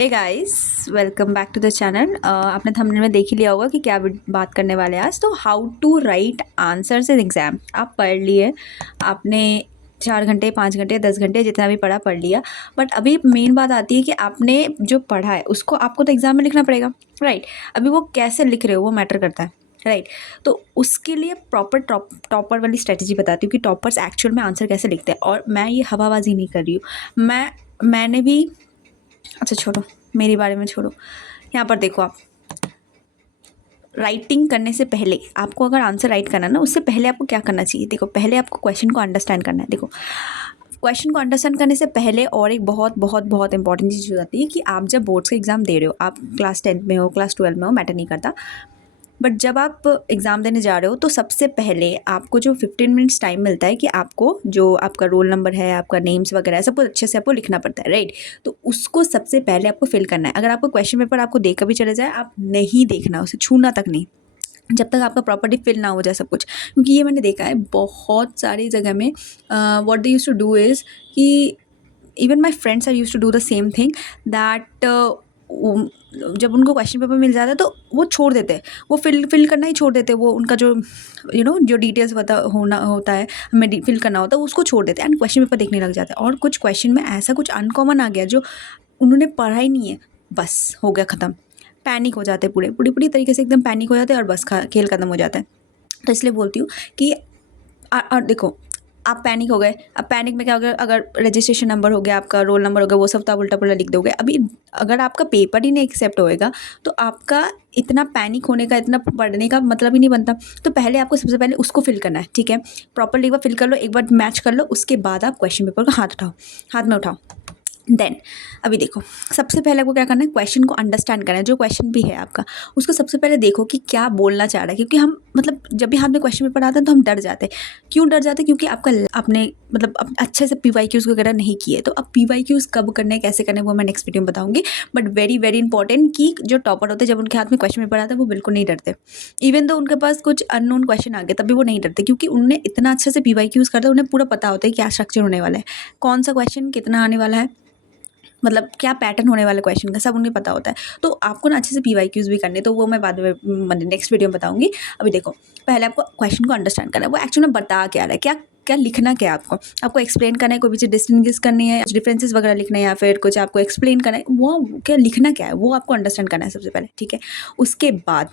Hey guys, welcome back to the channel. आपने thumbnail में देख ही लिया होगा कि क्या बात करने वाले हैं आज। तो how to write answers in exam. आप पढ़ लिए, आपने 4 घंटे 5 घंटे 10 घंटे जितना भी पढ़ा पढ़ लिया, बट अभी मेन बात आती है कि आपने जो पढ़ा है उसको आपको तो एग्ज़ाम में लिखना पड़ेगा, राइट। अभी वो कैसे लिख रहे हो वो मैटर करता है, राइट। तो उसके लिए प्रॉपर टॉपर वाली स्ट्रेटजी बताती हूँ कि टॉपर्स एक्चुअल में आंसर कैसे लिखते हैं। और मैं ये हवाबाजी नहीं कर रही हूँ। मैंने भी, अच्छा छोड़ो, मेरे बारे में छोड़ो। यहाँ पर देखो, आप राइटिंग करने से पहले आपको अगर आंसर राइट करना है ना, उससे पहले आपको क्या करना चाहिए। देखो, पहले आपको क्वेश्चन को अंडरस्टैंड करना है। देखो, क्वेश्चन को अंडरस्टैंड करने से पहले और एक बहुत बहुत बहुत इंपॉर्टेंट चीज़ हो जाती है कि आप जब बोर्ड्स का एग्ज़ाम दे रहे हो, आप क्लास 10 में हो, क्लास 12 में हो, मैटर नहीं करता, बट जब आप एग्ज़ाम देने जा रहे हो तो सबसे पहले आपको जो 15 मिनट्स टाइम मिलता है कि आपको जो आपका रोल नंबर है, आपका नेम्स वगैरह है, सब कुछ अच्छे से आपको लिखना पड़ता है, राइट। तो उसको सबसे पहले आपको फिल करना है। अगर आपको क्वेश्चन पेपर आपको देकर भी चले जाए, आप नहीं देखना, उसे छूना तक नहीं, जब तक आपका प्रॉपर्ली फिल ना हो जाए सब कुछ। क्योंकि ये मैंने देखा है बहुत सारी जगह में, what they used to do is कि even my friends are use to do the same thing that जब उनको क्वेश्चन पेपर मिल जाता है तो वो छोड़ देते हैं, वो फिल करना ही छोड़ देते हैं। वो उनका जो जो डिटेल्स बता होना होता है, हमें फिल करना होता है, उसको छोड़ देते हैं एंड क्वेश्चन पेपर देखने लग जाते हैं। और कुछ क्वेश्चन में ऐसा कुछ अनकॉमन आ गया जो उन्होंने पढ़ा ही नहीं है, बस हो गया ख़त्म। पैनिक हो जाते हैं, पूरे पूरी पूरी तरीके से एकदम पैनिक हो जाते हैं और बस खेल ख़त्म हो जाता है। तो इसलिए बोलती हूँ कि और देखो, आप पैनिक हो गए। अब पैनिक में क्या हो गया, अगर रजिस्ट्रेशन नंबर हो गया, आपका रोल नंबर हो गया, वो सब तो आप उल्टा-पुल्टा लिख दोगे। अभी अगर आपका पेपर ही नहीं एक्सेप्ट होएगा, तो आपका इतना पैनिक होने का, इतना पढ़ने का मतलब ही नहीं बनता। तो पहले आपको सबसे पहले उसको फिल करना है, ठीक है? प्रॉपर्ली एक बार फिल कर लो, एक बार मैच कर लो, उसके बाद आप क्वेश्चन पेपर को हाथ में उठाओ। देन अभी देखो, सबसे पहले आपको क्या करना है, क्वेश्चन को अंडरस्टैंड करना है। जो क्वेश्चन भी है आपका, उसको सबसे पहले देखो कि क्या बोलना चाह रहा है। क्योंकि हम मतलब जब भी हाथ में क्वेश्चन पेपर आता है तो हम डर जाते हैं। क्यों डर जाते हैं? क्योंकि आपने मतलब अच्छे से पीवाईक्यूज वगैरह नहीं किए। तो अब पीवाईक्यूज कब करने, कैसे करने, वो मैं नेक्स्ट वीडियो में बताऊंगी। बट वेरी वेरी इंपॉर्टेंट कि जो टॉपर होते हैं, जब उनके हाथ में क्वेश्चन पेपर आता है, वो बिल्कुल नहीं डरते। इवन तो उनके पास कुछ अननोन क्वेश्चन आ गए, तब भी वो नहीं डरते, क्योंकि उन्हें इतना अच्छे से पीवाईक्यूज करते हैं। उन्हें पूरा पता होता है क्या स्ट्रक्चर होने वाला है, कौन सा क्वेश्चन कितना आने वाला है, मतलब क्या पैटर्न होने वाला क्वेश्चन का, सब उन्हें पता होता है। तो आपको ना अच्छे से पीवाईक्यूज़ भी करने, तो वो मैं बाद में नेक्स्ट वीडियो में बताऊंगी। अभी देखो, पहले आपको क्वेश्चन को अंडरस्टैंड करना है, वो एक्चुअली में बता क्या रहा है, क्या क्या लिखना क्या है आपको एक्सप्लेन करना है, कोई भी चीज़ डिस्टिंग्विश करनी है, डिफरेंसेस वगैरह लिखना है, या फिर कुछ आपको एक्सप्लेन करना है, वो क्या लिखना क्या है वो आपको अंडरस्टैंड करना है सबसे पहले, ठीक है। उसके बाद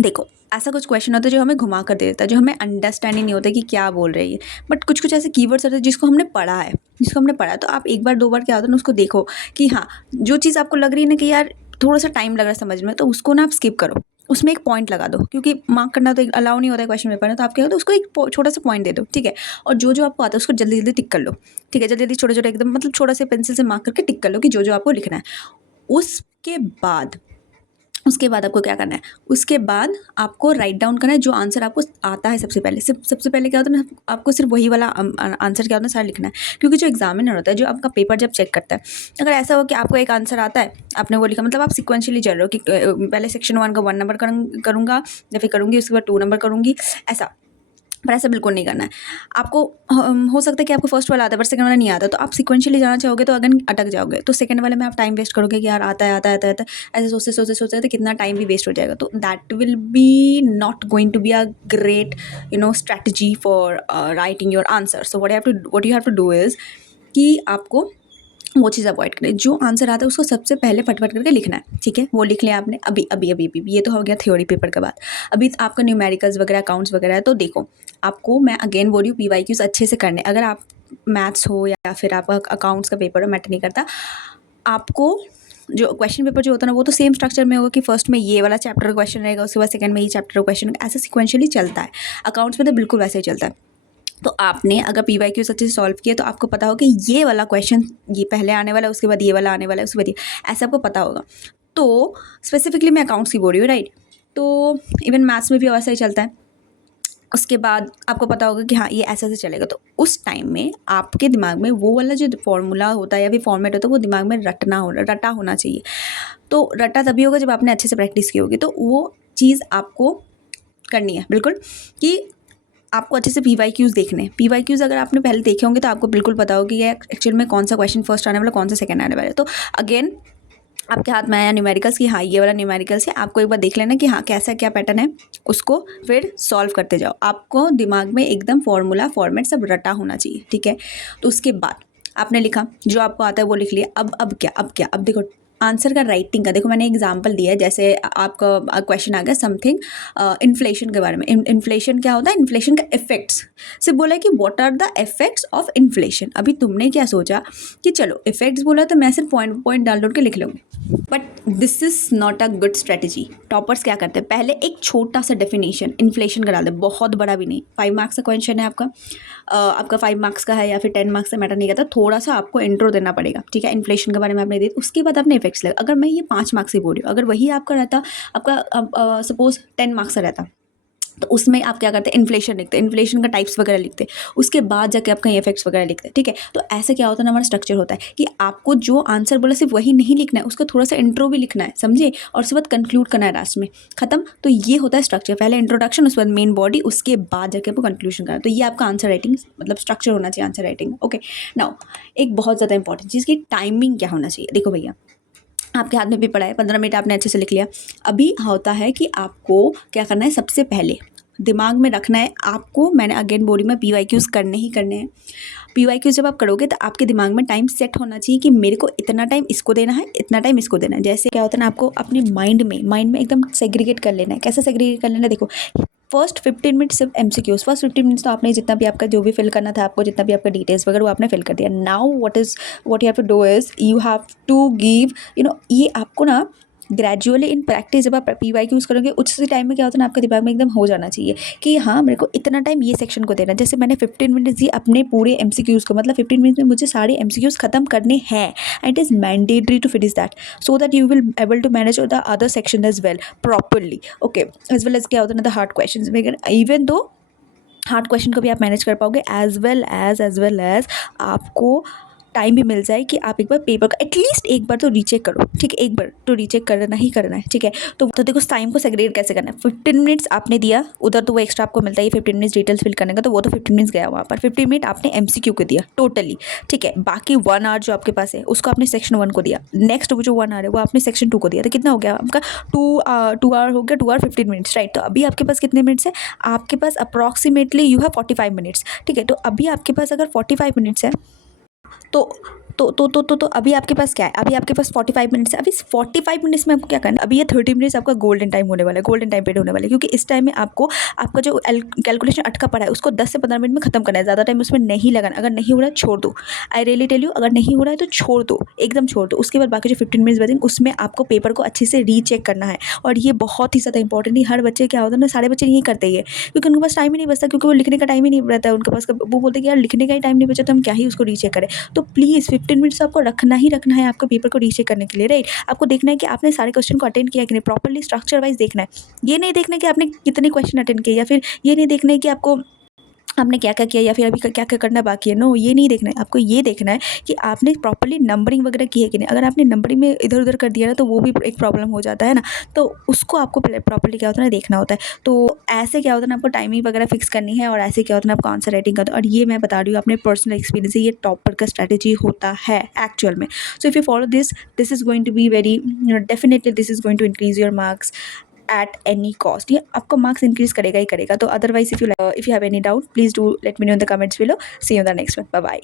देखो, ऐसा कुछ क्वेश्चन होता है जो हमें घुमा कर दे देता है, जो हमें अंडरस्टैंड ही नहीं होता कि क्या बोल रही है। बट कुछ कुछ ऐसे कीवर्ड्स होते हैं जिसको हमने पढ़ा है, तो आप एक बार दो बार क्या होता है ना, उसको देखो कि हाँ, जो चीज़ आपको लग रही है ना कि यार थोड़ा सा टाइम लग रहा है समझ में, तो उसको ना आप स्किप करो, उसमें एक पॉइंट लगा दो। क्योंकि मार्क करना तो अलाउ नहीं होता है क्वेश्चन पेपर में, तो आप क्या करो, उसको एक छोटा सा पॉइंट दे दो, ठीक है। और जो जो आपको आता है उसको जल्दी जल्दी टिक कर लो, ठीक है। जल्दी जल्दी छोटे छोटे एकदम, मतलब छोटा से पेंसिल से मार्क करके टिक कर लो कि जो जो आपको लिखना है। उसके बाद उसके बाद आपको क्या करना है, उसके बाद आपको राइट डाउन करना है जो आंसर आपको आता है। सबसे पहले क्या होता है ना, आपको सिर्फ वही वाला आंसर क्या होता है सारा लिखना है। क्योंकि जो एग्जामिनर होता है, जो आपका पेपर जब चेक करता है, अगर ऐसा हो कि आपको एक आंसर आता है, आपने वो लिखा, मतलब आप सिक्वेंशियली चल रहे हो कि पहले सेक्शन 1 का 1 नंबर करूँगा, या फिर करूँगी उसके बाद 2 नंबर करूँगी, ऐसा। पर ऐसा बिल्कुल नहीं करना है आपको। हो सकता है कि आपको फर्स्ट वाला आता है पर सेकंड वाला नहीं आता, तो आप सिक्वेंशियली जाना चाहोगे तो अगेन अटक जाओगे। तो सेकंड वाले में आप टाइम वेस्ट करोगे कि यार आता है, ऐसे सोचते तो कितना टाइम भी वेस्ट हो जाएगा। तो that will be not going to be a great strategy for writing your answer. So what you have to do is कि आपको वो चीज़ अवॉइड करें। जो आंसर आता है उसको सबसे पहले फटफट करके लिखना है, ठीक है। वो लिख लिया आपने, अभी ये तो हो गया थ्योरी पेपर के बाद। अभी आपका न्यूमेरिकल्स वगैरह, अकाउंट्स वगैरह है, तो देखो, आपको मैं अगेन बोल रही हूँ, पीवाईक्यूज़ अच्छे से करने। अगर आप मैथ्स हो या फिर आपका अकाउंट्स का पेपर हो, मैटर नहीं करता, आपको जो क्वेश्चन पेपर जो होता है ना, वो तो सेम स्ट्रक्चर में होगा कि फर्स्ट में ये वाला चैप्टर का क्वेश्चन रहेगा, उसके बाद सेकंड में ये चैप्टर का क्वेश्चन, ऐसे सिक्वेंशियली चलता है। अकाउंट्स में तो बिल्कुल वैसे ही चलता है। तो आपने अगर पीवाईक्यूज़ अच्छे से सॉल्व किए तो आपको पता होगा कि ये वाला क्वेश्चन ये पहले आने वाला है, उसके बाद ये वाला आने वाला है, उसके बाद ये, ऐसा आपको पता होगा। तो स्पेसिफिकली मैं अकाउंट्स की बोल रही हूँ, राइट। तो इवन मैथ्स में भी वैसा ही चलता है। उसके बाद आपको पता होगा कि हाँ, ये ऐसे ऐसे चलेगा। तो उस टाइम में आपके दिमाग में वो वाला जो फॉर्मूला होता है या फिर फॉर्मेट होता है, वो दिमाग में रटा होना चाहिए। तो रटा तभी होगा जब आपने अच्छे से प्रैक्टिस की होगी। तो वो चीज़ आपको करनी है बिल्कुल, कि आपको अच्छे से पीवाईक्यूज़ देखने हैं। पीवाईक्यूज़ अगर आपने पहले देखे होंगे तो आपको बिल्कुल पता होगा कि ये एक्चुअल में कौन सा क्वेश्चन फर्स्ट आने वाला है, कौन सा सेकंड आने वाला है। तो अगेन आपके हाथ में आया न्यूमेरिकल्स की, हाँ ये वाला न्यूमेरिकल्स है, आपको एक बार देख लेना कि हाँ कैसा क्या पैटर्न है, उसको फिर सॉल्व करते जाओ। आपको दिमाग में एकदम फॉर्मूला फॉर्मेट सब रटा होना चाहिए, ठीक है। तो उसके बाद आपने लिखा, जो आपको आता है वो लिख लिया। अब देखो आंसर का राइटिंग का देखो, मैंने एग्जांपल दिया है, जैसे आपका क्वेश्चन आ गया समथिंग इन्फ्लेशन के बारे में। इन्फ्लेशन क्या होता है, इन्फ्लेशन का इफेक्ट्स से बोला है कि what are the effects of inflation. अभी तुमने क्या सोचा कि चलो इफेक्ट्स बोला तो मैं सिर्फ पॉइंट पॉइंट डाल के लिख लूँगी, but this is not a good strategy. Toppers क्या करते हैं, पहले एक छोटा सा डेफिनेशन इन्फ्लेशन का डाल दे, बहुत बड़ा भी नहीं। 5 मार्क्स का क्वेश्चन है आपका, आपका 5 मार्क्स का है या फिर 10 मार्क्स का मैटर नहीं करता, थोड़ा सा आपको इंट्रो देना पड़ेगा, ठीक है। इन्फ्लेशन के बारे में आपने दी, उसके बाद आपने इफेक्ट्स लगा। अगर मैं ये 5 मार्क्स ही बोल रही हूँ, अगर वही आपका रहता, आपका सपोज 10 मार्क्स का रहता, तो उसमें आप क्या करते हैं, इन्फ्लेशन लिखते हैं, इन्फ्लेशन का टाइप्स वगैरह लिखते हैं, उसके बाद जाके आप कहीं इफेक्ट्स वगैरह लिखते हैं, ठीक है। तो ऐसे क्या होता है ना, हमारा स्ट्रक्चर होता है कि आपको जो आंसर बोला सिर्फ वही नहीं लिखना है, उसका थोड़ा सा इंट्रो भी लिखना है, समझे, और उसके बाद कंक्लूड करना है लास्ट में, खत्म। तो ये होता है स्ट्रक्चर, पहले इंट्रोडक्शन, उसके बाद मेन बॉडी, उसके बाद जाके आपको कंक्लूजन करना है। तो ये आपका आंसर राइटिंग मतलब स्ट्रक्चर होना चाहिए आंसर राइटिंग, ओके। नाउ एक बहुत ज़्यादा इंपॉर्टेंट चीज़ की टाइमिंग क्या होना चाहिए। देखो भैया, आपके हाथ में भी पड़ा है, 15 मिनट आपने अच्छे से लिख लिया। अभी होता है कि आपको क्या करना है, सबसे पहले दिमाग में रखना है आपको, मैंने अगेन बोली मैं PYQs करने ही करने हैं। PYQs जब आप करोगे तो आपके दिमाग में टाइम सेट होना चाहिए कि मेरे को इतना टाइम इसको देना है, इतना टाइम इसको देना है। जैसे क्या होता है ना, आपको अपने माइंड में एकदम सेग्रीगेट कर लेना है। कैसे सेग्रीगेट कर लेना है, देखो फर्स्ट 15 मिनट सिर्फ MCQs, फर्स्ट 15 मिनट्स तो आपने जितना भी आपका जो भी फिल करना था, आपको जितना भी आपका डिटेल्स वगैरह वो आपने फिल कर दिया। Now what you have to do is you have to give ये आपको ना ग्रेजुअली इन प्रैक्टिस जब आप PYQs करोगे, उसी टाइम में क्या होता है ना, आपके दिमाग में एकदम हो जाना चाहिए कि हाँ मेरे को इतना टाइम ये सेक्शन को देना है। जैसे मैंने 15 मिनट्स दिए अपने पूरे MCQs को, मतलब 15 मिनट्स में मुझे सारे MCQs खत्म करने हैं, and it is mandatory to finish that so that you will able to manage the other section as well properly, okay. As well as क्या होता है ना, द हार्ड क्वेश्चन वगैरह, इवन दो हार्ड क्वेश्चन को भी आप manage कर पाओगे, एज वेल एज आपको टाइम भी मिल जाए कि आप एक बार पेपर का एटलीस्ट एक बार तो रीचेक करो, ठीक है। एक बार तो रीचेक करना ही करना है, ठीक है। तो देखो टाइम को सेग्रीगेट कैसे करना है। 15 मिनट्स आपने दिया उधर, तो वो एक्स्ट्रा आपको मिलता है 15 मिनट्स डिटेल्स फिल करने का, तो वो तो 15 मिनट्स गया वहाँ पर। 15 मिनट आपने MCQ को दिया टोटली, ठीक है। बाकी 1 आवर जो आपके पास है उसको आपने सेक्शन 1 को दिया, नेक्स्ट वो जो 1 आवर है वो आपने सेक्शन 2 को दिया, तो कितना हो गया आपका 2 आवर हो गया, 2 आवर 15 मिनट्स, राइट। तो अभी आपके पास कितने मिनट्स है, आपके पास अप्रॉक्सीमेटली यू हैव 45 मिनट्स, ठीक है। तो अभी आपके पास अगर 45 मिनट्स है तो अभी आपके पास क्या है, अभी आपके पास 45 मिनट्स है। अभी 45 मिनट्स में आपको क्या करना है, अभी ये 30 मिनट्स आपका गोल्डन टाइम होने वाला है, गोल्डन टाइम पीरियड होने वाला है, क्योंकि इस टाइम में आपको आपका जो कैलकुलेशन अटका पड़ा है उसको 10 से 15 मिनट में खत्म करना है, ज़्यादा टाइम उसमें नहीं लगाना। अगर नहीं हो रहा है छोड़ दो, आई रियली टेल यू, अगर नहीं हो रहा है तो छोड़ दो, एकदम छोड़ दो। उसके बाद बाकी जो 15 मिनट्स बचेंगे उसमें आपको पेपर को अच्छे से रीचेक करना है, और ये बहुत ही ज़्यादा इंपॉर्टेंट है। हर बच्चे क्या होता है ना, सारे बच्चे नहीं करते ये, क्योंकि उनके पास टाइम ही नहीं बचता, क्योंकि वो लिखने का टाइम ही नहीं रहता है उनके पास। वो बोलते हैं कि यार लिखने का ही टाइम नहीं बचा तो हम क्या ही उसको रीचेक करें। तो प्लीज़ 15 मिनट्स आपको रखना ही रखना है आपको पेपर को रीचेक करने के लिए, राइट। आपको देखना है कि आपने सारे क्वेश्चन को अटेंड किया कि नहीं, प्रॉपर्ली स्ट्रक्चर वाइज देखना है। ये नहीं देखना है कि आपने कितने क्वेश्चन अटेंड किए, या फिर ये नहीं देखना है कि आपने क्या क्या किया या फिर अभी क्या क्या करना बाकी है। नो, ये नहीं देखना है। आपको ये देखना है कि आपने प्रॉपर्ली नंबरिंग वगैरह की है कि नहीं। अगर आपने नंबरिंग में इधर उधर कर दिया ना तो वो भी एक प्रॉब्लम हो जाता है ना, तो उसको आपको प्रॉपर्ली क्या होता है ना, देखना होता है। तो ऐसे क्या होता है ना, आपको टाइमिंग वगैरह फिक्स करनी है, और ऐसे क्या होता है ना, आपको आंसर राइटिंग का। और ये मैं बता रही हूँ अपने पर्सनल एक्सपीरियंस से, ये टॉपर का स्ट्रैटेजी होता है एक्चुअल में। So if you follow this is going to be very definitely this is going to increase your marks at any cost. ये आपको मार्क्स इंक्रीज करेगा ही करेगा। तो otherwise if you have any doubt please do let me know in the comments below. See you in the next one, bye bye.